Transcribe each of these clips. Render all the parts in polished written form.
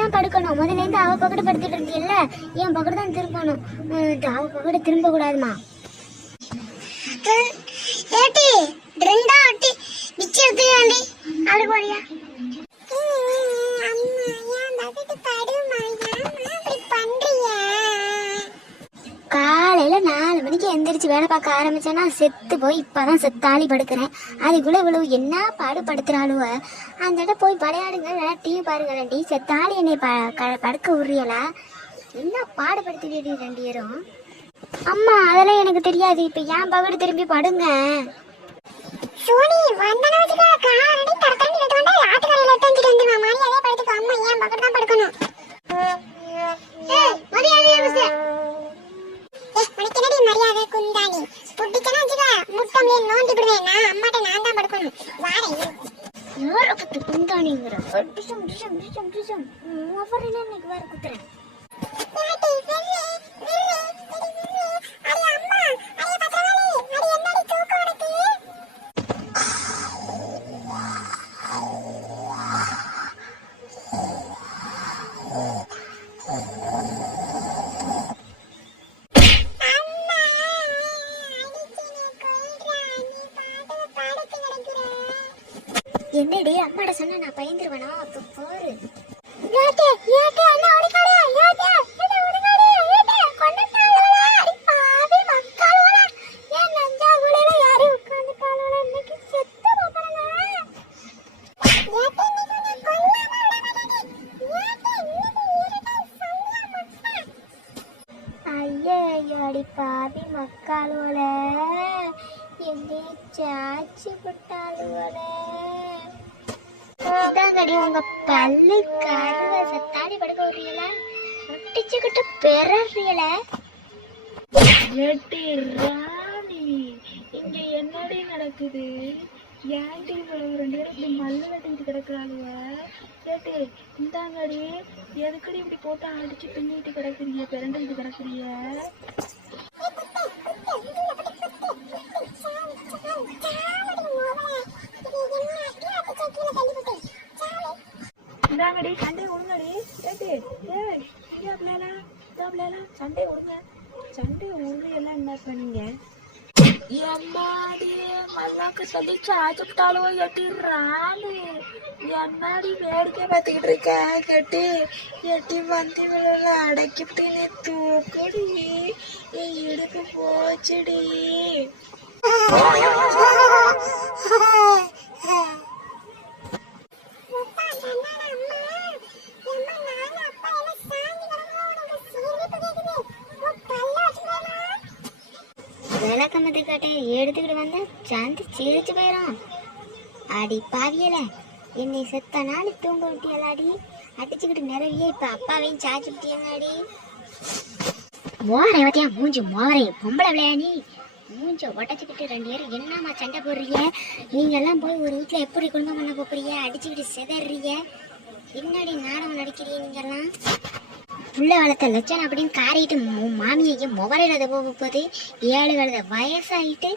தான் படுக்கணும். முதல்ல இருந்து அவ பக்கத்து படுத்துட்டு இருந்தியல்ல, என் பக்கத்து தான் திரும்பணும். அவ பக்கத்து திரும்ப கூடாதுமா. ஏட்டி ரெண்டா ஒட்டி பிச்சு எடுத்துக்காண்டி அப்படி போறியா? காலையில 4 மணிக்கு எந்திரிச்சு வேலை பார்க்க ஆரம்பிச்சேன்னா செத்து போய் இப்பதான் செத்தாளி படுக்கிறேன். அதுக்குள்ள இவ்வளவு என்ன பாடுபடுத்துறாளுவ. அந்த இடம் போய் விளையாடுங்க, டிவி பாருங்க. செத்தாளி என்னை படுக்க விடுறியலா? என்ன பாடுபடுத்திட்டு 2 பேரும்? அம்மா அதெல்லாம் எனக்கு தெரியாது. இப்ப ஏன் பகடு திரும்பி படுங்க. சோனி வந்தன வச்சுக்கா காரடி தரத்தறி எடுத்து வந்தா ஆட்டுக்கரையில எடுத்து வந்துமா மாதிரி அதே படுத்துக்கோ. அம்மா ஏன் பகடு தான் படுக்கணும்? மரியாதை மிஸ். உனக்கு என்னடி மரியாதை குந்தாணி? புடிச்சனா வச்சுக்கா முட்டம்ல நோண்டி விடுவேன். அம்மாட்ட நான் தான் படுக்கணும். வாரே யார பத்தி குந்தாணிங்கற டிஷம் டிஷம் டிஷம் டிஷம் அவரே எனக்கு வேற குத்துறேன். என்னடி அம்மாட சொன்னா நான் பயந்துருவேனா? அப்ப போரு. ஏட்டே ஏட்டே என்ன ஓடிக்காடே ஏட்டே என்ன ஓடிக்காடே ஏட்டே கொன்னட்டாளா அடி பாவி மக்களோட ஏன் நஞ்சா குளையில யாரு உட்கார்ந்துட்டாளா? இன்னைக்கு செத்து போறங்க. ஏட்டே நீ கொல்லாம விட மாட்டேன். ஏட்டே இன்னைக்கு இருடா சொல்லா மச்சா. ஐயே அடி பாவி மக்களோட என்னை சாச்சி விட்டாளுவளே. இதாங்கடி உங்க பல்லு கருவ செத்தாடி படுக்க விடுறீங்களா? முட்டிச்சுக்கிட்டு பெறறீங்கள. ஏட்டி ராணி இங்க என்னடி நடக்குது? ஏன்டி இவ்வளவு 2 பேரும் இப்படி மல்லு நட்டிட்டு கிடக்குறாளுவ? ஏட்டி இந்தாங்கடி எதுக்கடி இப்படி போட்டு அடிச்சு பின்னிட்டு கிடக்குறீங்க, பிறண்டிட்டு கிடக்குறீங்க? இந்தாங்கடி சண்டை விடுங்கடி. ஏட்டு சண்டை விடுங்க. சண்டை விடுங்க எல்லாம் என்ன பண்ணீங்க? எம்மாடி மல்லாக்கு சொல்லி சாச்சுட்டாலும் எட்டி ராணி என்னாடி வேடிக்கை பார்த்துக்கிட்டு இருக்க? கட்டி எட்டி வந்து விழுற அடக்கிட்டு நீ தூக்குடி, என் இடுப்பு போச்சுடி. விளக்கமத்து கட்டை எடுத்துக்கிட்டு வந்தா சாந்தி சிரிச்சு போயிடும். அடி பாவியல என்னை செத்த நாள் தூங்க விட்டியலாடி. அடிச்சுக்கிட்டு நிறைய இப்ப அப்பாவையும் சாச்சு விட்டியலாடி. மோரை வத்தியா மூஞ்சி மோரை பொம்பளை விளையாடி மூஞ்ச உடச்சுக்கிட்டு 2 பேரும் என்னம்மா சண்டை போடுறீங்க? நீங்க எல்லாம் போய் ஒரு வீட்டுல எப்படி குடும்பம் பண்ண போறீங்க? அடிச்சுக்கிட்டு செதறீங்க. என்னடி நாடகம் நடிக்கிறீங்க நீங்கெல்லாம்? புள்ள வளர்த்த லட்சம் அப்படின்னு காரிட்டு மாமியை முகரையில போகும்போது 7 வயது வயசாயிட்டு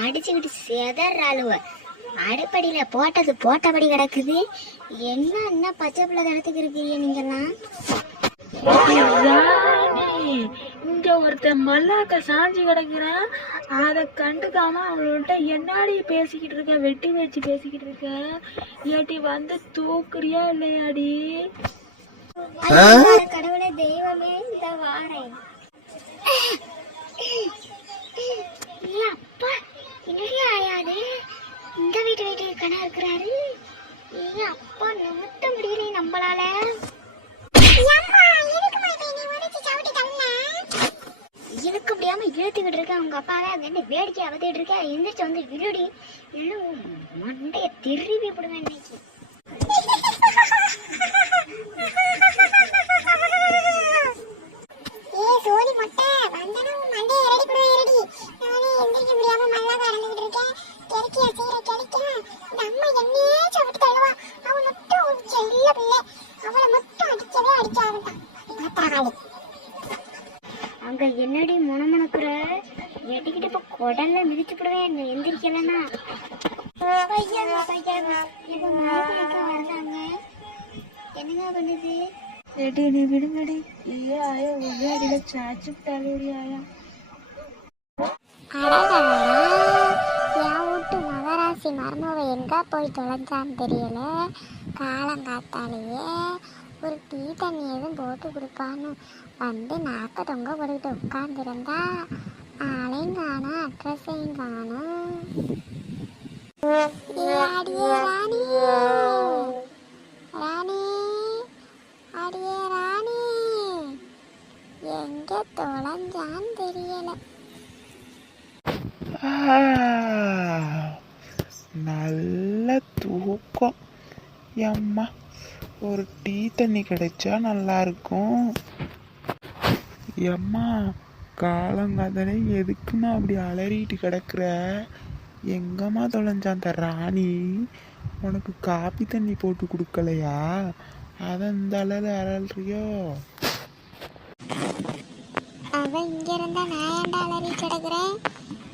அடிச்சுக்கிட்டு செதறாளுவ. அடுப்படியில போட்டது போட்டபடி கிடக்குது. என்ன பச்சை பிள்ளை தடத்துக்கு இருக்கீங்க நீங்கெல்லாம்? இங்க ஒருத்தன் மல்லாக்க சாஞ்சி கிடக்குறான். அதை கண்டுக்காம அவங்கள்ட்ட என்னாடி பேசிக்கிட்டு இருக்க? வெட்டி வச்சு பேசிக்கிட்டு இருக்க? ஏட்டி வந்து தூக்குறியா இல்லையாடி? கடவுளே தெய்வமே இந்த வாரேன். அப்பா என்னடி ஆயாது இந்த வீட்டு கணா இருக்கிறாரு. அப்பா நிமித்த முடியல நம்மளால. இழுக்க முடியாம இழுத்துக்கிட்டு இருக்க உங்க அப்பாவே என்ன வேடிக்கை அவத்திட்டு இருக்க. எந்திரிச்சு வந்து விழுடி இன்னும் மண்டைய திருப்பி போடுவேன் இன்னைக்கு. அங்க என்னடி முணமுணுக்குற? எட்டிக்கிட்டு இப்ப குடல்ல மிதிச்சு போடுவேன் எந்திரிக்கலன்னா. என்னங்க பண்ணுது? ஏடி நீ விடுங்கடி. ஏ ஆயா ஒரே அடியில சாச்சு விட்டாலோடி ஆயா. அடடடா, என் வீட்டு மகராசி மருமவ எங்க போய் தொலைஞ்சான்னு தெரியல. காலங்காத்தாலேயே ஒரு டீ தண்ணி எதுவும் போட்டு கொடுப்பான்னு வந்து நாக்க தொங்க போட்டுக்கிட்டு உட்காந்துருந்தா ஆளையும் காணும் அட்ரஸையும் காணும். அடியே ராணி, ராணி, அடியே ராணி, எங்க தொலைஞ்சான்னு தெரியல. நல்ல தூக்கம். எம்மா ஒரு டீ தண்ணி கிடைச்சா நல்லா இருக்கும். எம்மா காலங்காதலே எதுக்குமா அப்படி அலறிட்டு கிடக்குற? எங்கம்மா தொலைஞ்சான் அந்த ராணி? உனக்கு காப்பி தண்ணி போட்டு கொடுக்கலையா? அதை இந்த அலறியோ? அவன் இங்க இருந்தா நான் ஏன்டா அலறி கிடக்குறேன்?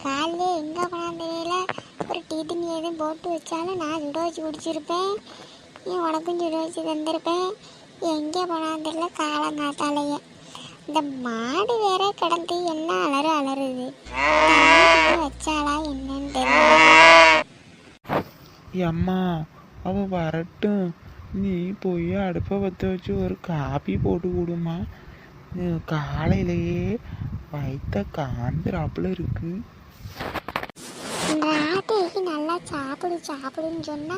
காலையில எங்க போனான்னு தெரியல. ஒரு டீ தண்ணி எதுவும் போட்டு வச்சாலும் நான் சுட வச்சு குடிச்சிருப்பேன். நீ உனக்கும் சுட வச்சு தந்திருப்பேன். எங்கே போனான்னு தெரியல காலங்காத்தாலேயே. இந்த மாடு வேற கிடந்து என்ன அலறுது. வச்சாலா என்னன்னு தெரியல. எம்மா அவ வரட்டும், நீ போய் அடுப்பை பற்ற வச்சு ஒரு காப்பி போட்டு கொடுமா. காலையிலேயே வயிற்ற காந்துறாப்புல இருக்கு. ராட்டைக்கு நல்லா சாப்பிடுன்னு சொன்னா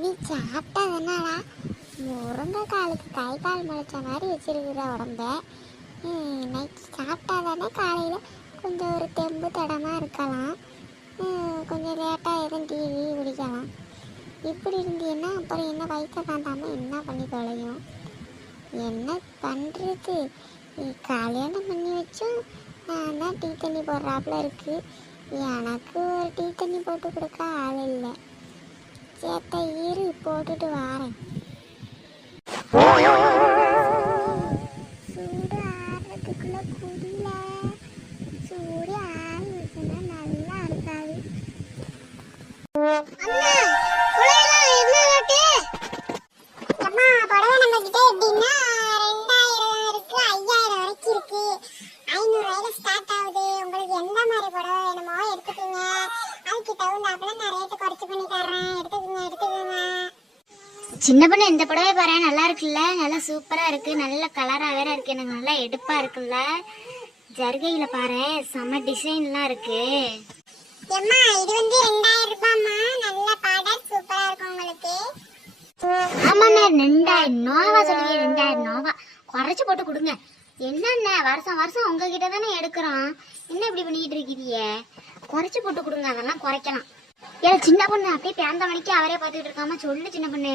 நீ சாப்பிட்டா தானாடா? முருங்கைக்காலுக்கு கை கால் முளைச்ச மாதிரி வச்சிருக்கிற உடம்ப. நைட் சாப்பிட்டா தானே காலையில் கொஞ்சம் ஒரு தெம்பு தடமாக இருக்கலாம். கொஞ்சம் லேட்டாக எதுவும் டிவி குடிக்கலாம். இப்படி இருந்தீங்கன்னா அப்புறம் என்ன வயிற்ற காந்தாமல் என்ன பண்ணி தொலையும்? என்ன பண்ணுறது? கல்யாணம் பண்ணி வச்சும் நான் தான் டீ தண்ணி போடுறாப்புல இருக்குது. எனக்கு ஒரு டீ தண்ணி போட்டு கொடுக்க ஆள் இல்லை. சேத்த ஈரு போட்டுட்டு வாரேன். சூடு ஆடுறதுக்குள்ள குடியில சூடு ஆறி வச்சுன்னா நல்லா இருக்காது. சின்ன பொண்ணு இந்த புடவை பாரு, நல்லா இருக்குல்ல? நல்லா சூப்பரா இருக்கு. நல்ல கலரா வேற இருக்கு. எனக்கு நல்லா எடுப்பா இருக்குல்ல? ஜர்கையில பாரு, செம டிசைன்லாம் இருக்கு. அம்மா இது வந்து 2000 ரூபாய்மா. நல்ல பார்டர் சூப்பரா இருக்கு உங்களுக்கு. ஆமாண்ணே 2000 நோவா சொல்லுங்க. 2000 நோவா குறைச்சு போட்டு கொடுங்க. என்னண்ணே வருஷம் வருஷம் உங்ககிட்ட தானே எடுக்கிறோம், என்ன இப்படி பண்ணிட்டு இருக்கீங்க? குறைச்சு போட்டு கொடுங்க, அதெல்லாம் குறைக்கலாம். ஏன் சின்ன பொண்ணு அப்படியே பேந்த மணிக்கு அவரே பார்த்துட்டு இருக்காம சொல்லு சின்ன பொண்ணு.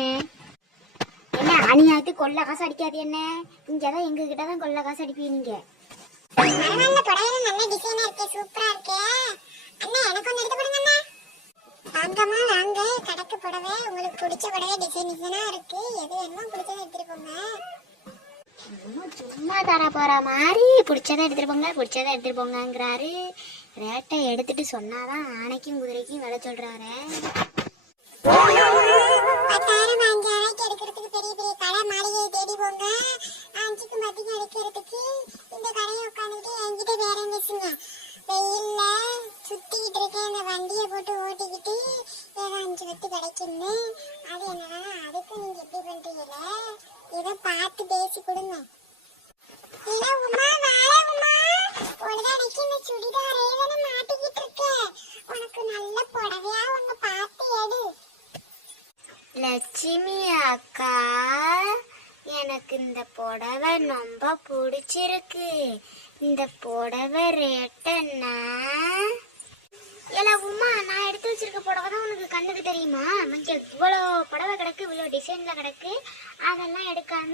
என்ன அணியாத்து கொள்ள காசு அடிக்காது? என்ன இங்கதான் எங்க கிட்டதான் கொள்ள காசு அடிப்பீங்க நீங்க. நல்ல டிசைனா இருக்கு, சூப்பரா இருக்கு. அண்ணா எனக்கு ஒண்ணு எடுத்து கொடுங்க அண்ணா. வாங்கம்மா வாங்க, கடக்கு புடவை உங்களுக்கு பிடிச்ச புடவை டிசைனா இருக்கு. எது வேணுமோ பிடிச்சதை எடுத்துட்டு போங்க. சும்மா தர போற மாதிரி பிடிச்சதை எடுத்துட்டு போங்கங்கிறாரு. ரேட்டை எடுத்துட்டு சொன்னாதான் ஆனைக்கும் குதிரைக்கும் விலை சொல்றாரு. 10,000 5,000 எடுக்கிறதுக்கு பெரிய பெரிய கடை மாளிகையை தேடி போங்க. 5க்கு 10க்கு எடுக்கிறதுக்கு இந்த கடையை உட்காந்துட்டு என்கிட்ட வேற பேசுங்க. வெயில்ல சுத்திக்கிட்டு இருக்கேன், இந்த வண்டியை போட்டு ஓட்டிக்கிட்டு ஏதோ 5 10 கிடைக்குன்னு. அது என்னன்னா அதுக்கு நீங்க எப்படி பண்றீங்கல்ல, ஏதோ பார்த்து பேசி கொடுங்க. லட்சுமி அக்கா, எனக்கு இந்த புடவை ரொம்ப பிடிச்சிருக்கு. இந்த புடவை ரேட் என்ன? ஏல உமா, நான் எடுத்து வச்சிருக்க புடவை தான் உனக்கு கண்ணுக்கு தெரியுமா? இவ்வளோ புடவை கிடக்கு, இவ்வளோ டிசைன்ல கிடக்கு. அதெல்லாம் எடுக்காம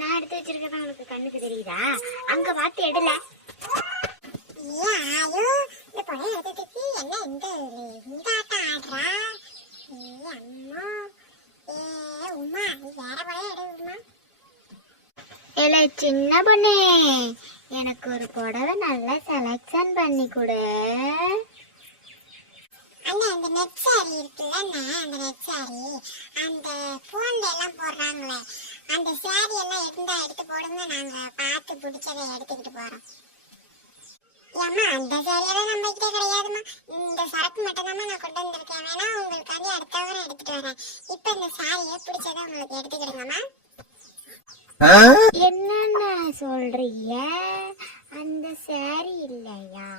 நான் எடுத்து வச்சிருக்கதான் உனக்கு கண்ணுக்கு தெரியுதா? அங்க பார்த்து எடுல. இந்த புடவை எடுத்ததுக்கு என்ன இந்த ஆட்டம் ஆடுறா? அம்மா உமா, வேற புடவை எடுமா. ஏல சின்ன பொண்ணு, எனக்கு ஒரு புடவை நல்லா செலக்ஷன் பண்ணி கொடு. அண்ணா அந்த நெட் சாரி இருக்குல்ல, அந்த நெட் சாரி அந்த போன்ல எல்லாம் போடுறாங்களே அந்த சாரி எல்லாம் இருந்தா எடுத்து போடுங்க, நாங்க பார்த்து பிடிச்சதை எடுத்துக்கிட்டு போறோம். ஏம்மா அந்த சாரியெல்லாம் நம்ம கிட்ட கிடையாதுமா, இந்த சரக்கு மட்டும் தான் நான் கொண்டு வந்திருக்கேன். வேணா உங்களுக்காண்டி அடுத்த வாரம் எடுத்துட்டு வரேன். இப்ப இந்த சாரியை பிடிச்சதை உங்களுக்கு எடுத்துக்கிடுங்கம்மா. என்னென்ன சொல்றீங்க? அந்த சாரி இல்லையா?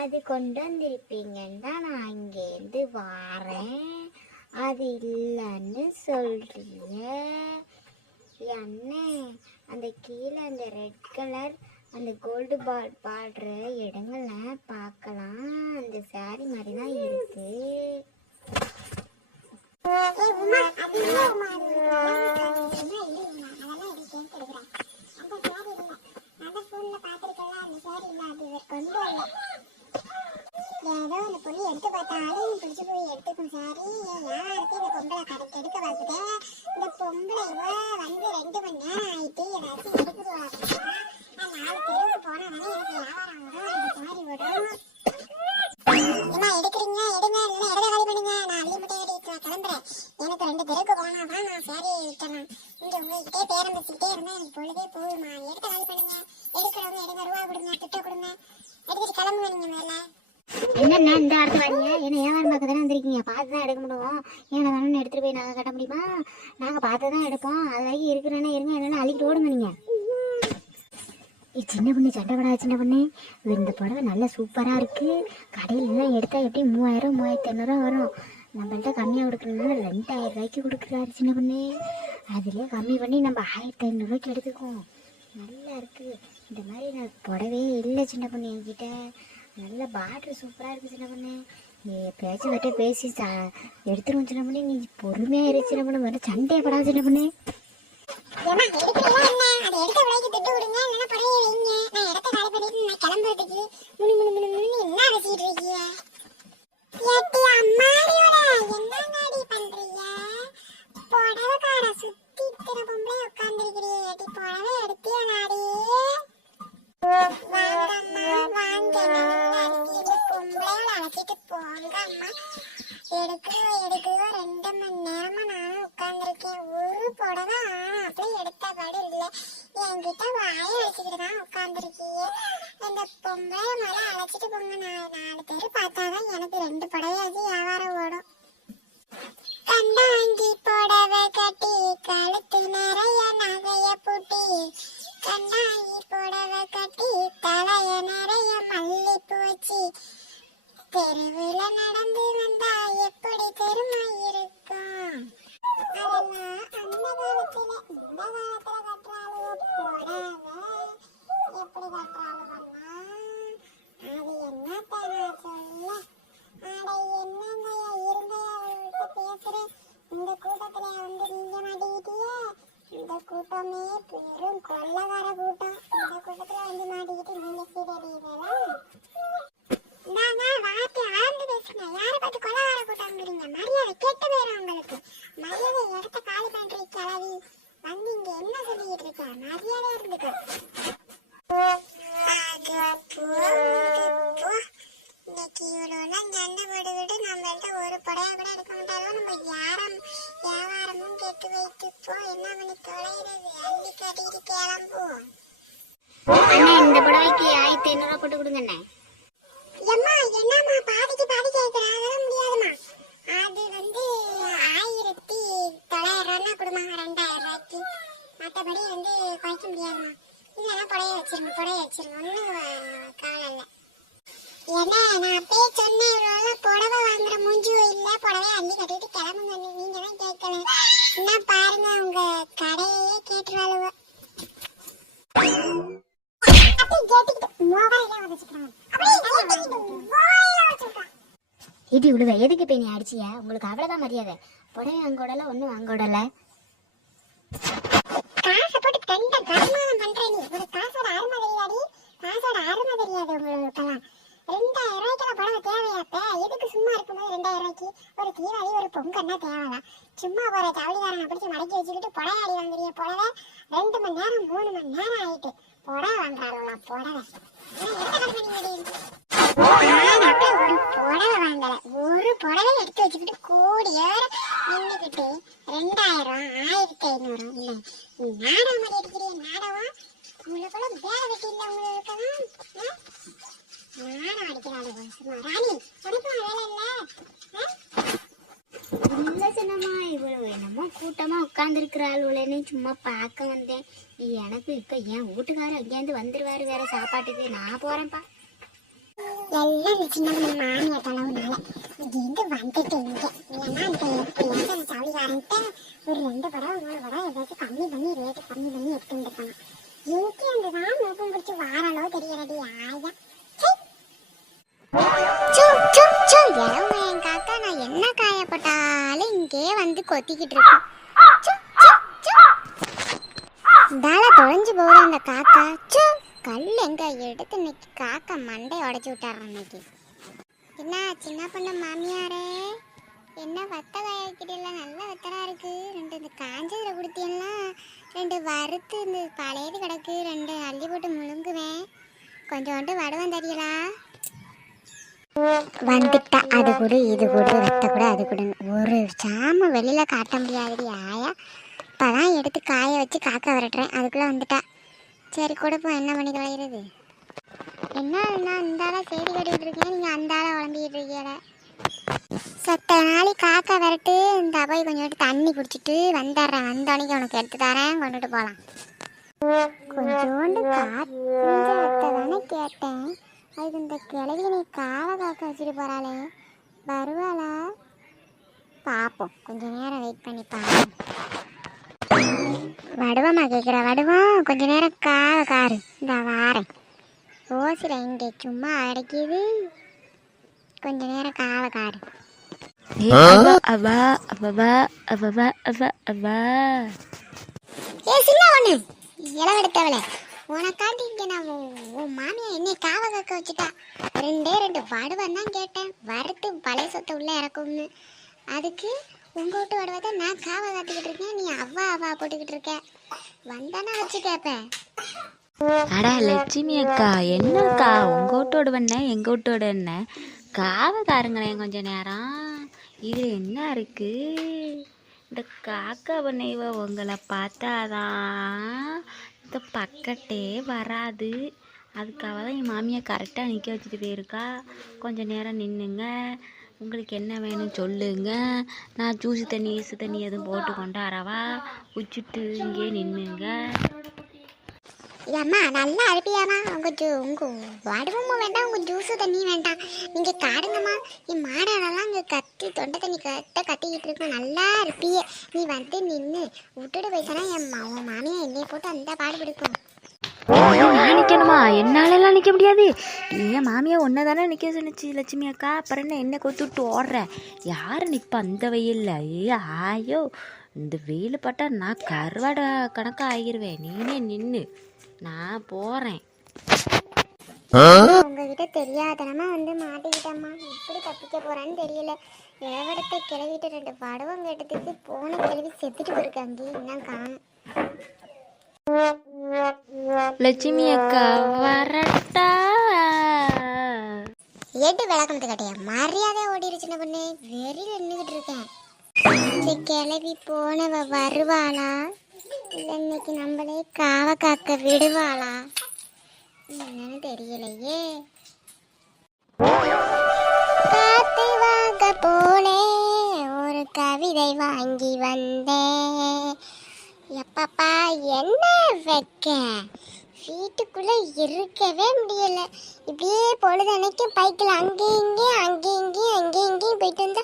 அது கொண்டு வந்திருப்பீங்கன்னு தான் நான் இங்கேருந்து வாரேன். அது இல்லைன்னு சொல்றீங்க. அண்ணே, அந்த கீழே அந்த ரெட் கலர் அந்த கோல்டு பார்டர் இடங்கள பார்க்கலாம். அந்த சாரி மாதிரி தான் இருக்கு. ஏதோ அந்த பொண்ணு எடுத்து பார்த்தாலும் பிடிச்சு போய் எடுத்துக்கும் சாரி. யாருக்கு இந்த பொம்பளை கடைக்கு எடுக்க பார்க்குதே? இந்த பொம்பளை வந்து 2 மணி நேரம் ஆயிட்டு ஏதாச்சும் எடுக்குது. நான் 4 தெருவுக்கு போனா தானே எனக்கு வியாபாரம் வரும், அந்த சாரி வரும். ஏமா எடுக்கிறீங்க எடுங்க, இல்லைன்னா இடத்த காலி பண்ணுங்க. நான் அள்ளி முட்டை கட்டி கிளம்புறேன். எனக்கு 2 தெருவுக்கு போனாதான் நான் சாரி விட்டணும். இங்க உங்ககிட்டே பேரம் பேசிக்கிட்டே இருந்தா எனக்கு பொழுதே போகுமா. இடத்த காலி பண்ணுங்க, எடுக்கிறவங்க எடுங்க, ரூபா கொடுங்க, திட்ட கொடுங்க, எடுத்துட்டு கிளம்புங்க. நீங்க மேல என்னென்ன இந்த இடத்துல வரீங்க? என்ன வியாபாரம் பார்க்க தானே வந்திருக்கீங்க? பார்த்து தான் எடுக்க முடியும். ஏன்னா தானே எடுத்துகிட்டு போய் நாங்கள் கட்ட முடியுமா? நாங்கள் பார்த்து தான் எடுப்போம். அது வரைக்கும் இருக்கிறேன்னா இருங்க, இல்லைன்னா அள்ளிக்கிட்டு ஓடுங்க. நீங்கள் சின்ன பொண்ணு சண்டை படாத சின்ன பொண்ணு, இந்த புடவை நல்லா சூப்பராக இருக்குது. கடையிலலாம் எடுத்தால் எப்படி 3000 3500 வரும். நம்மள்கிட்ட கம்மியாக கொடுக்கணும்னா 2000 ரூபாய்க்கு கொடுக்குறாரு சின்ன பொண்ணு. அதுலேயே கம்மி பண்ணி நம்ம 1500 ரூபாய்க்கு எடுத்துக்குவோம். நல்லா இருக்குது. இந்த மாதிரி நான் புடவையே இல்லை சின்ன பொண்ணு என்கிட்ட. நல்ல பார்டர் சூப்பராக இருக்குது சின்ன பொண்ணு. நீ பேச்சு கட்ட பேசி எடுத்துருவோம் சின்ன பொண்ணு. நீ பொறுமையாக இரு சின்ன பொண்ணு, மட்டும் சண்டையை படாது சின்ன பொண்ணு. எடுக்கிறோம் 2 மணி நேரமா நானும் உட்கார்ந்துருக்கேன். ஒரு புடவை அப்படியே எடுத்த பாடு இல்லை. என்கிட்ட வாயை அழைச்சிக்கிட்டு தான் உட்கார்ந்துருக்கீங்க. இந்த பொம்பளை மேல அழைச்சிட்டு போங்க. நான் 4 பேர் பார்த்தாதான் எனக்கு 2 புடவையாச்சு வியாபாரம் ஓடும். கண்டாங்கி புடவை கட்டி கழுத்து நிறைய நகைய பூட்டி, கண்டாங்கி புடவை கட்டி தலைய நிறைய மல்லிப்பூ வச்சு, தெருவுல நடந்து வந்தா எப்படி பெருமை இருக்கும். அதெல்லாம் அந்த காலத்துல இந்த காலத்துல கட்டுறாளுவோ புடவை. எப்படி கட்டுறாளுவன்னா அது என்னத்த நான் சொல்ல. அட என்னங்கய்யா இருங்கய்யா, அவங்கள்ட்ட பேசுறேன். இந்த கூட்டத்துல வந்து நீங்க மாட்டிக்கிட்டியே. இந்த கூட்டமே பெரும் கொள்ளக்கார கூட்டம். இந்த கூட்டத்துல வந்து மாட்டிக்கிட்டு நீங்க சீரடிங்களா? நாங்க வார்த்தை ஆழ்ந்து பேசுங்க. யாரை பார்த்து கொள்ளக்கார கூட்டங்கிறீங்க? மரியாதை கெட்டு போயிடும் உங்களுக்கு. மரியாதை இடத்த காலி பண்றீ கிளவி. வந்து இங்க என்ன சொல்லிக்கிட்டு இருக்க? மரியாதை இருந்துக்க. இன்னைக்கு இவ்வளோலாம் சண்டை போட்டுக்கிட்டு நம்மள்ட்ட ஒரு புடவை கூட எடுக்க மாட்டாலும் நம்ம வியாபாரமும் கெட்டு வைத்துப்போம். என்ன பண்ணி தொலைகிறது? அள்ளி கட்டிட்டு கிளம்புவோம். இந்த புடவைக்கு 1500 போட்டு கொடுங்க அண்ணே. எம்மா என்னம்மா பாதிக்கு பாதி கேட்குறேன்? அதெல்லாம் முடியாதுமா. அது வந்து 1900 கொடுமா, 2000 ரூபாய்க்கு. மற்றபடி வந்து குறைக்க முடியாதுமா. இல்லைன்னா புடவை வச்சிருங்க. ஒன்றும் கவலை இல்லை. ஏன்னா நான் அப்பயே சொன்னேன், இவ்வளோ புடவை வாங்குற மூஞ்சியும் இல்லை, புடவை அள்ளி கட்டிட்டு கிளம்புங்க. நீங்க தான் கேட்கல. என்ன பாருங்க, உங்க கடையே கேட்டுருவாளுவ. இது இவ்வளவு எதுக்கு போய் நீ அடிச்சியா? உங்களுக்கு அவ்வளவுதான் மரியாதை. புடவை வாங்கோடல ஒன்னும் வாங்கோடல. காசை போட்டு கண்ட கர்மானம் பண்ற நீ. ஒரு காசோட அருமை தெரியாது. காசோட அருமை தெரியாது உங்களுக்கெல்லாம். 2000 ரூபாய்க்கு புடவை தேவையாப்ப? எதுக்கு சும்மா இருக்கும்போது 2000 ரூபாய்க்கு ஒரு தீபாவளி ஒரு பொங்கல்னா தேவைதான். சும்மா போற ஜவுளிகாரனை பிடிச்சி மடக்கி வச்சுக்கிட்டு புடவை வாங்குறிய. புடவை 2 மணி நேரம் 3 மணி நேரம் ஆயிட்டு புடவை வாங்குறாங்களா? புடவை ஒரு புடவை வாங்கல. ஒரு புடவை எடுத்து வச்சுக்கிட்டு கோடி நின்னுக்கிட்டு 2000 1500 இல்ல நாடகம் மாதிரி இருக்கிறீ நாடகம் உங்களுக்குள்ள வேலை வெட்டி இல்லை உங்களுக்கு நாடகம் அடிக்கிறாள் சும்மா ராணி உனக்கு வேலை இல்லை இல்ல சின்னம்மா, இவ்வளவு என்னமோ கூட்டமா உட்காந்துருக்கிறாளுன்னு சும்மா பார்க்க வந்தேன். எனக்கு இப்ப என் வீட்டுக்காரர் அங்கேருந்து வந்துருவாரு வேற சாப்பாட்டுக்கு. நான் போறேன்ப்பா. எல்லாம் சின்ன மாமியார் தலைவுனால இங்கேருந்து வந்துட்டு இங்கே இல்லைன்னா அந்த சவுளிகாரன்ட்ட ஒரு 2 படம் 3 படம் ஏதாச்சும் கம்மி பண்ணி ரேட்டு கம்மி பண்ணி எடுத்துட்டு இருக்கலாம். எனக்கு அந்த தான் மூக்கம் பிடிச்சி வாராளோ தெரியலடி ஆயா. என் காக்கா நான் என்ன காயப்பட்டாலும் இங்கே வந்து கொத்திக்கிட்டு இருக்கேன். தால தொலைஞ்சு போற அந்த காக்கா கல் எங்க எடுத்து இன்னைக்கு காக்கா மண்டை உடைச்சு விட்டாரு. இன்னைக்கு என்ன சின்ன பொண்ணு மாமியாரே, என்ன வத்த காய வைக்கிறீங்களா? நல்ல வத்தரா இருக்கு. 2 இந்த காஞ்சதுல கொடுத்தீங்கன்னா 2 வறுத்து இந்த பழையது கிடக்கு 2 அள்ளி போட்டு முழுங்குவேன். கொஞ்சோண்டு வடுவம் தெரியலா வந்துட்டா. அது கூட இது கூட வெட்ட கூட அது கூட ஒரு சாம வெளியில காட்ட முடியாதுடி ஆயா. இப்பதான் எடுத்து காய வச்சு காக்கா விரட்டுறேன், அதுக்குள்ள வந்துட்டா. சரி கொடுப்போம், என்ன பண்ணி தொலைகிறது. என்ன நான் இந்த ஆளை செய்தி கட்டிக்கிட்டு இருக்கேன், நீங்க அந்த ஆளை உழம்பிக்கிட்டு இருக்கீங்க. சத்த நாளை காக்கா விரட்டு. இந்த போய் கொஞ்சோண்டு தண்ணி குடிச்சிட்டு வந்துடுறேன். வந்தோடனே உனக்கு எடுத்து தரேன், கொண்டுட்டு போகலாம். கொஞ்சோண்டு காத்த தானே கேட்டேன், அதுக்கு இந்த கிழவி நீ காவை காக்க வச்சுட்டு போறாளே, வருவாளா? பார்ப்போம், கொஞ்ச நேரம் வெயிட் பண்ணி பார்ப்போம். வடுவமா கேட்குற வடுவம், கொஞ்ச நேரம் காரு இந்த வாரேன். ஓசில இங்கே சும்மா அடைக்கிது, கொஞ்ச நேரம் காரு. ஏ சின்ன ஒண்ணு இளவெடுத்தவளே, உனக்காண்டி இங்கே நான் உன் மாமியா என்னை காவை கக்க வச்சுட்டா. 2 வடுவம் தான் கேட்டேன், வறுத்து பழைய சொத்தை உள்ள இறக்கும்னு. அதுக்கு உங்க வீட்டு வடுவத்தை நான் காவை காத்துக்கிட்டு இருக்கேன், நீ அவ்வா போட்டுக்கிட்டு இருக்க. வந்தானா வச்சு கேட்பேன். அடா லட்சுமி அக்கா, என்னக்கா உங்க வீட்டோட என்ன எங்க வீட்டோட என்ன காவை காருங்களேன் கொஞ்ச நேரம். இது என்ன இருக்கு, இந்த காக்கா பண்ணைவ உங்களை பார்த்தாதான் இந்த பக்கட்டே வராது. அதுக்காக தான் என் மாமியை கரெக்டாக நிற்க வச்சுட்டு போயிருக்கா. கொஞ்சம் நேரம் நின்றுங்க, உங்களுக்கு என்ன வேணும் சொல்லுங்க, நான் ஜூஸு தண்ணி ஈசு தண்ணி எதுவும் போட்டு கொண்டாடவா, குச்சிட்டு இங்கே நின்றுங்க. அம்மா நல்லா அனுப்பியாமா, உங்க வடுவமும் வேண்டாம், உங்க ஜூஸு தண்ணி வேண்டாம், நீங்க காடுங்கம்மா. என் மாடாடெல்லாம் இங்கே கத்தி தொண்டை தண்ணி கத்திக்கிட்டு இருக்கோம். நல்லா இருப்பியே, நீ வந்து நின்று விட்டுட்டு போயிட்டானா என் மாமியா என்னைய போட்டு அந்த பாடு பிடிக்கும். நான் நிற்கணுமா? என்னாலெல்லாம் நிற்க முடியாது. என் மாமியா ஒன்றை தானே நிற்க சொன்னிச்சு லட்சுமி அக்கா. அப்புறம் என்ன கொத்து விட்டு ஓடுறேன்? யார் நிற்பா அந்த வெயில்ல? ஆயோ, இந்த வெயில் பட்டா நான் கருவாடை கணக்காக ஆகிருவேன். நீனே நின்று, நான் போகிறேன். உங்ககிட்ட தெரியாதனமா வந்து மாட்டிக்கிட்டம்மா, எப்படி தப்பிக்க போறான்னு தெரியல. இளவடத்தை கிளவிட்டு 2 வடுவம் கேட்டதுக்கு போன கிளவி செத்துட்டு போயிருக்காங்க, இன்னும் காணும். லட்சுமி அக்கா வரட்டா? ஏட்டு விளக்கணத்து கட்டையா, மரியாதை ஓடிருச்சுன்னு பொண்ணு, வெறியில் நின்றுகிட்டு இருக்கேன். இந்த கிளவி போனவ வருவாளா, இல்லை இன்னைக்கு நம்மளே காவை காக்க விடுவாளா, என்னன்னு தெரியலையே. காத்து வாங்க போனே ஒரு கவிதை வாங்கி வந்தேன். எப்பப்பா என்ன வைக்க, வீட்டுக்குள்ள இருக்கவே முடியல. இப்படியே பொழுது அன்னைக்கும் பைக்கில் அங்கேயும் இங்கேயும் போயிட்டு வந்தா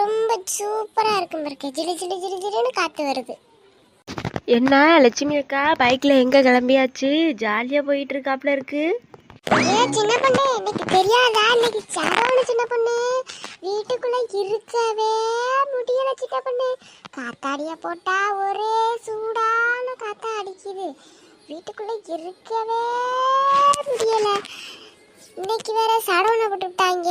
ரொம்ப சூப்பரா இருக்கும். இருக்கு ஜிலு ஜிலு ஜிலு ஜிலுன்னு காத்து வருது. என்ன லட்சுமி அக்கா, பைக்ல எங்க கிளம்பியாச்சு? ஜாலியா போயிட்டு இருக்காப்ல இருக்கு. ஏன் சின்ன பொண்ணு, இன்னைக்கு தெரியாதா? இன்னைக்கு சரவண சின்ன பொண்ணு வீட்டுக்குள்ள இருக்கவே முடியல. சின்ன பொண்ணு காத்தாடிய போட்டா ஒரே சூடான காத்தா அடிக்குது, வீட்டுக்குள்ள இருக்கவே முடியல. இன்னைக்கு வேற சடவுனை போட்டு விட்டாங்க,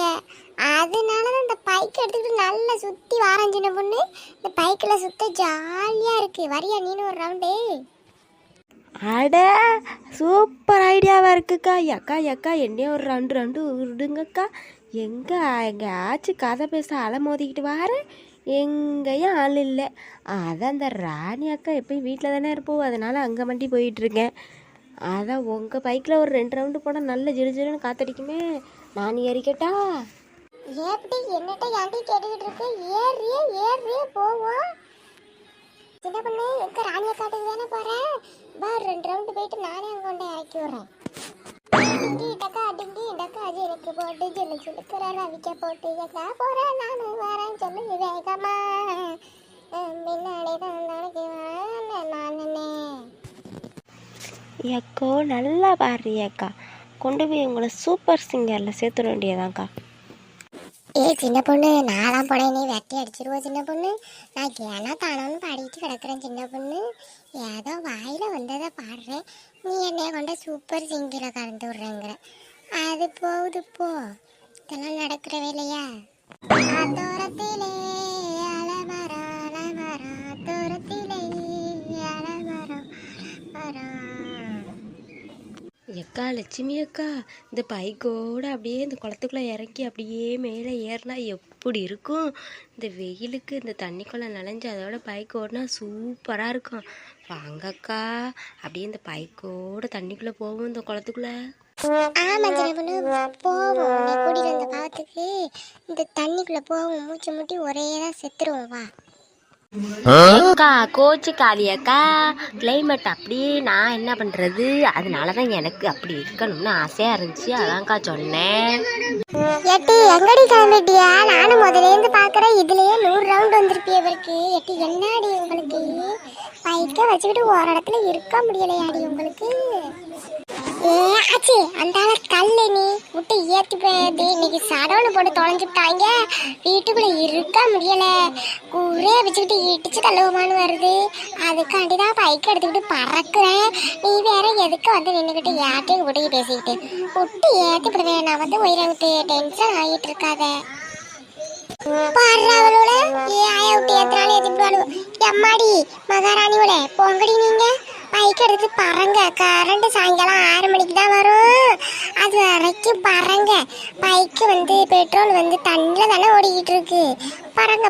அதனாலதான் இந்த பைக் எடுத்துக்கிட்டு நல்லா சுத்தி வாரம். சின்ன பொண்ணு இந்த பைக்ல சுத்த ஜாலியா இருக்கு, வரியா நீனு ஒரு ரவுண்டு? அட சூப்பர் ஐடியாவா இருக்குக்கா. அக்கா என்னையும் ஒரு 2 விடுங்கக்கா. எங்க ஆச்சு கதை பேச அலை மோதிக்கிட்டு வாரேன், எங்கேயும் ஆள் இல்லை. அதான் அந்த ராணி அக்கா எப்பயும் வீட்டில் தானே இருப்போம், அதனால் அங்கே மண்டி போயிட்டுருக்கேன். அதான் உங்கள் பைக்கில் ஒரு 2 ரவுண்டு போனால் நல்ல ஜிலு ஜிலுன்னு காத்தடிக்குமே, நான் ஏறிக்கட்டா? எப்படி என்னட்ட ஏன்டி கேட்டுக்கிட்டு இருக்கு? ஏறியே போவோம். சின்ன பொண்ணு எங்க ராணியை காட்டுக்கு தானே போறேன். பா 2 ரவுண்டு போயிட்டு நானே அங்க கொண்டு இறக்கி விடுறேன். டிங்கி டக்கா அது எனக்கு போட்டு சொல்லு சொல்லுக்கிற ரவிக்க போட்டு எக்கா போறேன் நானு வரேன் சொல்லு வேகமா முன்னாடி தான் நாளைக்கு நானே. ஏக்கோ நல்லா பாடுறீ அக்கா, கொண்டு போய் உங்களை சூப்பர் சிங்கரில் சேர்த்துட வேண்டியதாங்க்கா. சின்ன பொண்ணு நான்லாம் போனேன், நீ வெட்டி அடிச்சிருவோம் சின்ன பொண்ணு. நான் ஏன்னா தானோன்னு பாடிட்டு கிடக்குறேன் சின்ன பொண்ணு. ஏதோ வாயில வந்ததை பாடுறேன், நீ என்னைய கொண்ட சூப்பர் சிங்கில கலந்து விடுறேங்கிற. அது போகுது போ, இதெல்லாம் நடக்கிற வேலையா? தூரத்திலே அலமரம் தூரத்திலே அலமரம் மரம். அக்கா லட்சுமி அக்கா, இந்த பைக்கோடு அப்படியே இந்த குளத்துக்குள்ளே இறக்கி அப்படியே மேலே ஏறினா எப்படி இருக்கும்? இந்த வெயிலுக்கு இந்த தண்ணிக்குள்ளே நனைஞ்சு அதோட பைக் ஓடினா சூப்பராக இருக்கும். வாங்கக்கா, அப்படியே இந்த பைக்கோடு தண்ணிக்குள்ளே போவோம் இந்த குளத்துக்குள்ளே. ஆமா சின்ன பொண்ணு போவோம். நீ கூட்டிட்டு வந்த பாவத்துக்கு இந்த தண்ணிக்குள்ள போவோம், மூச்சு முட்டி ஒரே தான் செத்துருவோம். வா. அக்கா கோச்சு காலியாக்கா, கிளைமேட் அப்படியே நான் என்ன பண்ணுறது, அதனால தான் எனக்கு அப்படி இருக்கணும்னு ஆசையாக இருந்துச்சு, அதான்க்கா சொன்னேன். எட்டி எங்கடி கிளம்பிட்டியா? நானும் முதலேருந்து பார்க்குறேன், இதுலயே 100 ரவுண்ட் வந்திருப்பியவருக்கு. எட்டி என்னடி உங்களுக்கு பைக்கை வச்சுக்கிட்டு ஒரு இடத்துல இருக்க முடியலையாடி உங்களுக்கு? ஆச்சு அந்த கல்லு நீ விட்டு ஏற்றி போயது. இன்னைக்கு சடவுன்னு போட்டு தொலைஞ்சுட்டாங்க, வீட்டுக்குள்ள இருக்க முடியல. கூரே வச்சுக்கிட்டு இடிச்சு தள்ளுவமானு வருது. அதுக்காண்டிதான் பைக் எடுத்துக்கிட்டு பறக்குறேன். நீ வேற எதுக்கு வந்து நின்றுக்கிட்டு யார்ட்டையும் விட்டு பேசிக்கிட்டு விட்டு ஏற்றி விடுவேன். நான் வந்து உயிரை டென்ஷன் ஆகிட்டு இருக்காத. பாடுறவளோட ஆய விட்டு ஏத்தினாலும் ஏற்றிடுவாளு. எம்மாடி மகாராணியோட பொங்கடி நீங்க பைக் எடுத்து பறங்க. கரண்ட் சாயங்காலம் 6 மணிக்கு தான் வரும், அது வரைக்கும் பறங்க. பைக்கு வந்து பெட்ரோல் வந்து தண்ணியில் தானே ஓடிக்கிட்டு இருக்கு. பறங்க.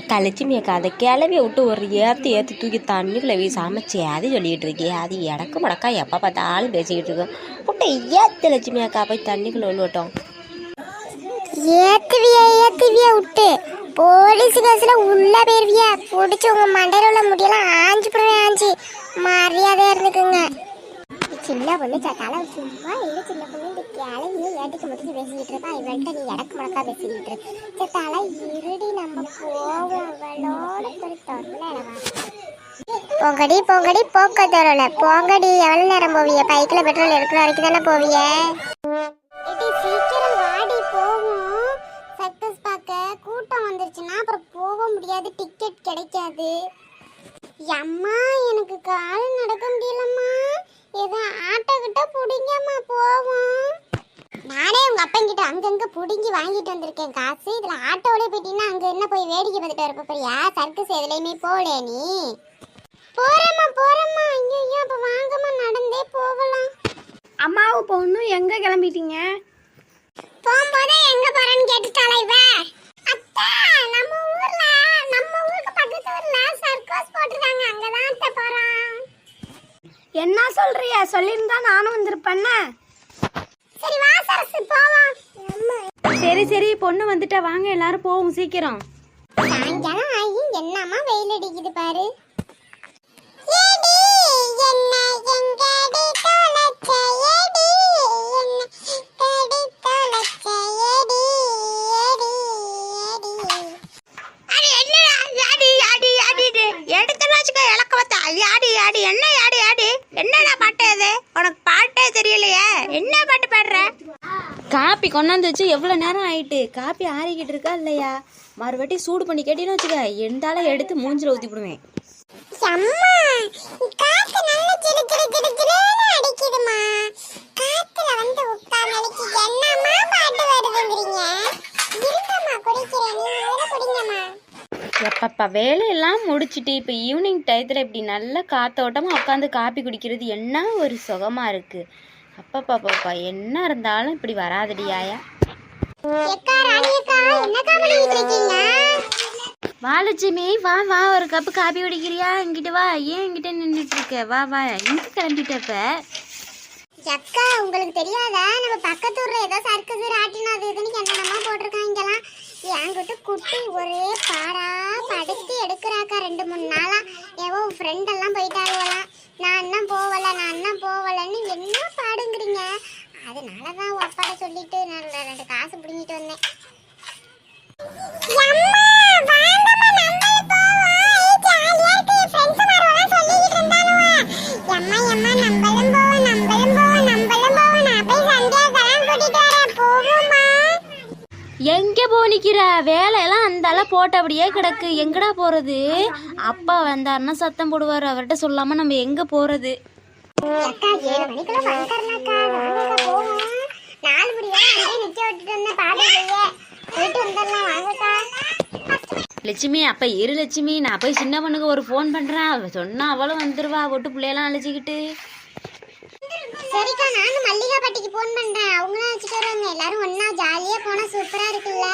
அக்கா லட்சுமி அக்கா, அதை கிளவியை விட்டு ஒரு ஏற்றி தூக்கி தண்ணிக்குள்ளே வீசாமல் அது சொல்லிகிட்டு இருக்கே, அது இடக்கு மடக்கா எப்போ பார்த்தாலும் பேசிக்கிட்டு இருக்கோம். விட்டு ஏற்று லட்சுமி அக்கா போய் தண்ணிக்குள்ளே விட்டோம். ஏத்துவியா விட்டு போலீஸ் கேஸ்ல உள்ள போயிருவியா? பிடிச்சி உங்க மண்டையில உள்ள முடியெல்லாம் ஆஞ்சு போடுவேன். ஆஞ்சு மரியாதையா இருந்துக்குங்க. சின்ன பொண்ணு சட்டால சும்மா இல்லை. சின்ன பொண்ணு இந்த கிளவியை ஏட்டிக்கு முடிச்சு பேசிக்கிட்டு இருப்பா. இவள்கிட்ட நீ இடக்கு முடக்கா பேசிக்கிட்டு இரு. சட்டால இருடி நம்ம போவோம். அவளோட ஒரு தொழில பொங்கடி போக்க தரல பொங்கடி. எவ்வளவு நேரம் போவிய? பைக்கில் பெட்ரோல் எடுக்கிற வரைக்கும் தானே போவிய? சீக்கிரம் வாடி போவோம். சர்க்கஸ் பார்க்க கூட்டம் வந்துருச்சுன்னா அப்புறம் போக முடியாது, டிக்கெட் கிடைக்காது. அம்மா எனக்கு கால் நடக்க முடியலம்மா, ஏதோ ஆட்டோ கிட்ட புடிங்கம்மா போவோம். நானே உங்க அப்பங்கிட்ட அங்கங்க புடிங்கி வாங்கிட்டு வந்திருக்கேன் காசு. இதுல ஆட்டோவிலே போயிட்டீங்கன்னா அங்க என்ன போய் வேடிக்கை பார்த்துட்டு இருப்ப போறியா? சர்க்கஸ் எதுலையுமே போலே நீ. போறேம்மா. ஐயோ அப்ப வாங்கம்மா, நடந்தே போகலாம். அம்மாவும் பொண்ணும் எங்கே கிளம்பிட்டீங்க? போகும்போதே எங்க போறேன்னு கேட்டுட்டாளா இவ? அத்தை, நம்ம ஊருக்கு பக்கத்து ஊர்ல சர்க்கஸ் போட்டுருக்காங்க, அங்கதான் அத்தை போறோம். என்ன சொல்றிய? சொல்லியிருந்தா நானும் வந்திருப்பேன்னு. சரி வா சரசு போவோம். சரி பொண்ணு வந்துட்டா, வாங்க எல்லாரும் போவோம் சீக்கிரம். சாயங்காலம் ஆகி என்னம்மா வெயில் அடிக்குது பாரு. என்னடா பாட்டு அது? உனக்கு பாட்டே தெரியலையே, என்ன பாட்டு பாடுற? காப்பி கொண்டாந்து வச்சு எவ்வளோ நேரம் ஆயிட்டு, காப்பி ஆறிக்கிட்டு இருக்கா இல்லையா? மறுபடி சூடு பண்ணி கேட்டீன்னு வச்சுக்க, எந்தால எடுத்து மூஞ்சில ஊற்றி விடுவேன். எப்பப்பா வேலையெல்லாம் முடிச்சுட்டு இப்போ ஈவினிங் டயத்தில் இப்படி நல்ல காத்தோட்டமாக உட்காந்து காப்பி குடிக்கிறது என்ன ஒரு சுகமாக இருக்குது. அப்பப்பாப்பாப்பா என்ன இருந்தாலும் இப்படி வராதடி ஆயா. எக்கா ராணி அக்கா என்னக்கா பண்ணிட்டு இருக்கீங்க? வா லட்சுமி, வா வா, ஒரு கப்பு காபி குடிக்கிறியா? இங்கிட்ட வா. ஏன் இங்கிட்ட நின்றுட்டு இருக்க? வா வா, எங்க கிளம்பிட்டப்ப? அக்கா உங்களுக்கு தெரியாதா, நம்ம பக்கத்து ஊர்ல ஏதோ சர்க்கஸ் ராட்டினம் அது இதுன்னு என்னென்னமா போட்டிருக்காங்கலாம். என்கிட்ட குட்டி ஒரே பாடா படுத்து எடுக்கிறாக்கா. 2-3 நாளா ஏவோ ஃப்ரெண்ட் எல்லாம் போயிட்டாங்களாம். நான் இன்னும் போவலன்னு என்ன பாடுங்கிறீங்க. அதனாலதான் அப்பாட்ட சொல்லிட்டு நான் 2 காசு பிடிங்கிட்டு வந்தேன். எங்க போனிக்கிற? வேலையெல்லாம் அந்த அளவு போட்டபடியே கிடக்கு. எங்கடா போறது? அப்பா வந்தாருன்னா சத்தம் போடுவாரு. அவர்கிட்ட சொல்லாம நம்ம எங்க போறது? அக்கா 7 மணிக்குள்ள வந்துடலாம்க்கா. வாங்கக்கா போவோம். 4 மணி வரை அங்கேயே நிக்க விட்டுட்டு வந்தேன் பாடலையே. போயிட்டு வந்துடலாம் வாங்கக்கா. லட்சுமி, அப்ப இரு லட்சுமி, நான் போய் சின்ன பொண்ணுக்கு ஒரு ஃபோன் பண்றேன். அவ சொன்னா அவளும் வந்துருவா. ஒட்டு பிள்ளையெல்லாம் அழைச்சிக்கிட்டு. சரிக்கா, நானும் மல்லிகா பாட்டிக்கு போன் பண்றேன். அவங்களும் வச்சுட்டு வருவாங்க. எல்லாரும் ஒண்ணா ஜாலியா போனா சூப்பரா இருக்குல்ல.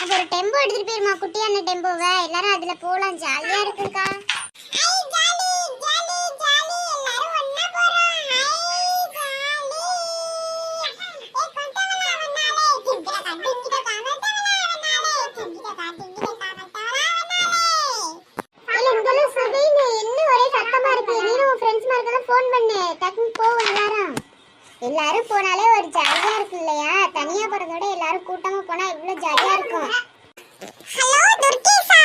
அப்ப ஒரு டெம்போ எடுத்துட்டு போயிருமா, குட்டியான டெம்போவை. எல்லாரும் அதுல போலாம், ஜாலியா இருக்குக்கா. எல்லாரும் போனாலே ஒரு ஜாலியா இருக்கும் இல்லையா? தனியா போறதோட எல்லாரும் கூட்டமா போனா இவ்வளவு ஜாலியா இருக்கும். ஹலோ துர்கேஷா,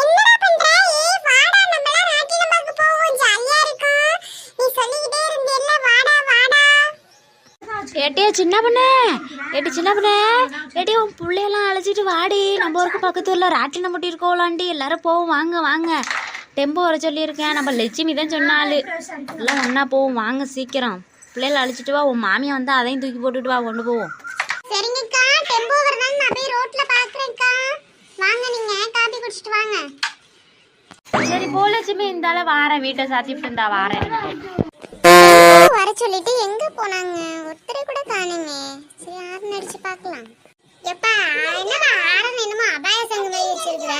என்னடா பண்ற? வாடா நம்மலாம் ராட்டினம் பார்க்க போவோம், ஜாலியா இருக்கும். நீ சொல்லிட்டே இருந்தேல்ல, வாடா வாடா. ஏட்டியா சின்ன பொண்ணு, ஏட்டி உன் பிள்ளையெல்லாம் அழைச்சிட்டு வாடி. நம்ம ஊருக்கு பக்கத்து ஊர்ல ராட்டினம் முட்டி இருக்கோலாண்டி. எல்லாரும் போவோம், வாங்க வாங்க. டெம்போ வர சொல்லியிருக்கேன். நம்ம லட்சுமி தான் சொன்னாலு. எல்லாம் ஒன்னா போவோம், வாங்க சீக்கிரம். பிள்ளைகளை அழைச்சிட்டு வா. உன் மாமியா வந்து அதையும் தூக்கி போட்டுட்டு வா, கொண்டு போவோம். சரிங்கக்கா, டெம்போ வரணும். நான் போய் ரோட்ல பாக்குறேன்க்கா. வாங்க, நீங்க காபி குடிச்சிட்டு வாங்க. சரி போ லட்சுமி, இந்தால வாரேன். வீட்டை சாத்திட்டு இருந்தா வாரேன். வர சொல்லிட்டு எங்க போனாங்க? ஒருத்தரை கூட காணுங்க. சரி, ஆரன் அடிச்சு பார்க்கலாம். எப்பா என்னமா ஆரன் என்னமா அபாய சங்கு மாதிரி வச்சிருக்கிற?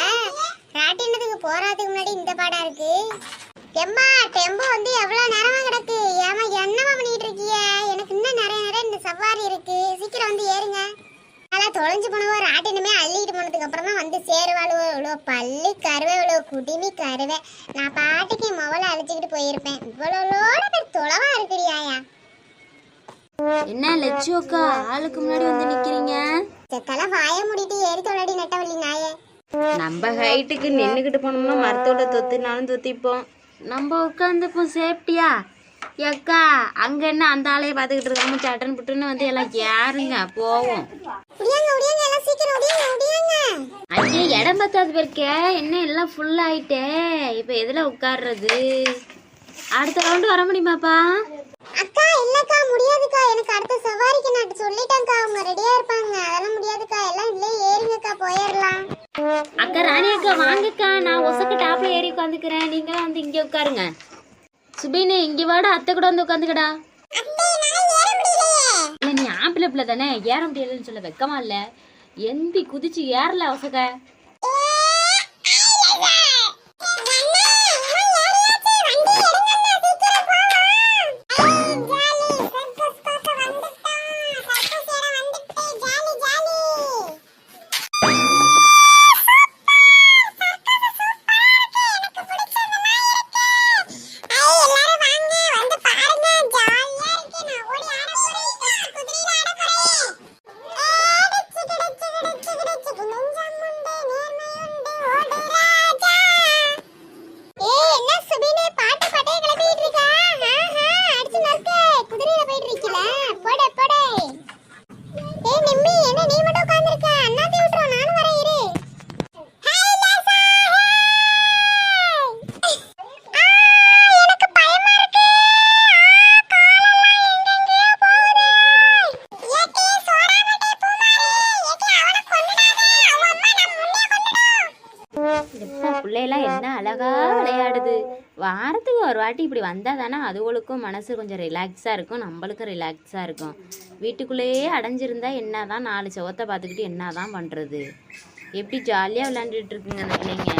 ராட்டினத்துக்கு போறதுக்கு முன்னாடி இந்த பாடா இருக்கு. எம்மா டெம்போ வந்து எவ்வளவு நேரமா கிடக்கு. ஏமா என்னமா பண்ணிட்டு இருக்கிய? எனக்கு இன்னும் நிறைய இந்த சவாரி இருக்கு. சீக்கிரம் வந்து ஏறுங்க. நல்லா தொலைஞ்சு போனவோ ராட்டினமே அள்ளிட்டு போனதுக்கு அப்புறம் தான் வந்து சேருவாளுவோ. இவ்வளோ பள்ளி கருவே, இவ்வளோ குடிமி கருவே. நான் பாட்டுக்கு என் மொபைலை அழைச்சிக்கிட்டு போயிருப்பேன். இவ்வளோட பேர் தொலைவா இருக்கிறியாயா? என்ன லட்சு அக்கா, ஆளுக்கு முன்னாடி வந்து நிக்கிறீங்க? செத்தெல்லாம் வாய மூடிட்டு ஏறி தொலைடி நெட்டவள்ளி நாயே. நம்ம ஹைட்டுக்கு நின்றுக்கிட்டு போனோம்னா மரத்தோட தொத்துனாலும் தொத்திப்போம். நம்ம உட்காந்துப்போம் சேஃப்டியா. அக்கா அங்க என்ன அந்த ஆளைய பாத்துக்கிட்டு இருக்காம சட்டன் புட்டுன்னு வந்து எல்லாம் யாருங்க போவோம். ஐயோ இடம் பத்தாது பேருக்கே. என்ன எல்லாம் ஃபுல் ஆயிட்டே. இப்ப எதுல உட்கார்றது? அடுத்த ரவுண்டு வர முடியுமாப்பா? அக்கா இல்லக்கா, முடியாதுக்கா. எனக்கு அடுத்த சவாரிக்கு நான் சொல்லிட்டேன்க்கா. அவங்க ரெடியா இருப்பாங்க. அதெல்லாம் முடியாதுக்கா. எல்லாம் இதுலயே ஏறுங்கக்கா, போயிடலாம். அக்கா ராணி அக்கா வாங்கக்கா. நான் ஒசக்க டாப்ல ஏறி உட்காந்துக்கிறேன். நீங்களும் வந்து இங்க உட்காருங்க. சுபீனு இங்க வாடா, அத்தை கூட வந்து உட்காந்துக்கடா. இல்ல நீ ஆம்பிள பிள்ளை தானே, ஏற முடியலன்னு சொல்ல வெக்கமா இல்ல? எந்தி குதிச்சு ஏறல ஒசக்க. ஒரு வாட்டி இப்படி வந்தால் தானே அதுகளுக்கும் மனசு கொஞ்சம் ரிலாக்ஸாக இருக்கும், நம்மளுக்கும் ரிலாக்ஸாக இருக்கும். வீட்டுக்குள்ளேயே அடைஞ்சிருந்தா என்ன தான் 4 சுவத்தை பார்த்துக்கிட்டு என்ன தான் பண்ணுறது? எப்படி ஜாலியாக விளையாண்டுட்டு இருக்குங்க அந்த பிள்ளைங்க.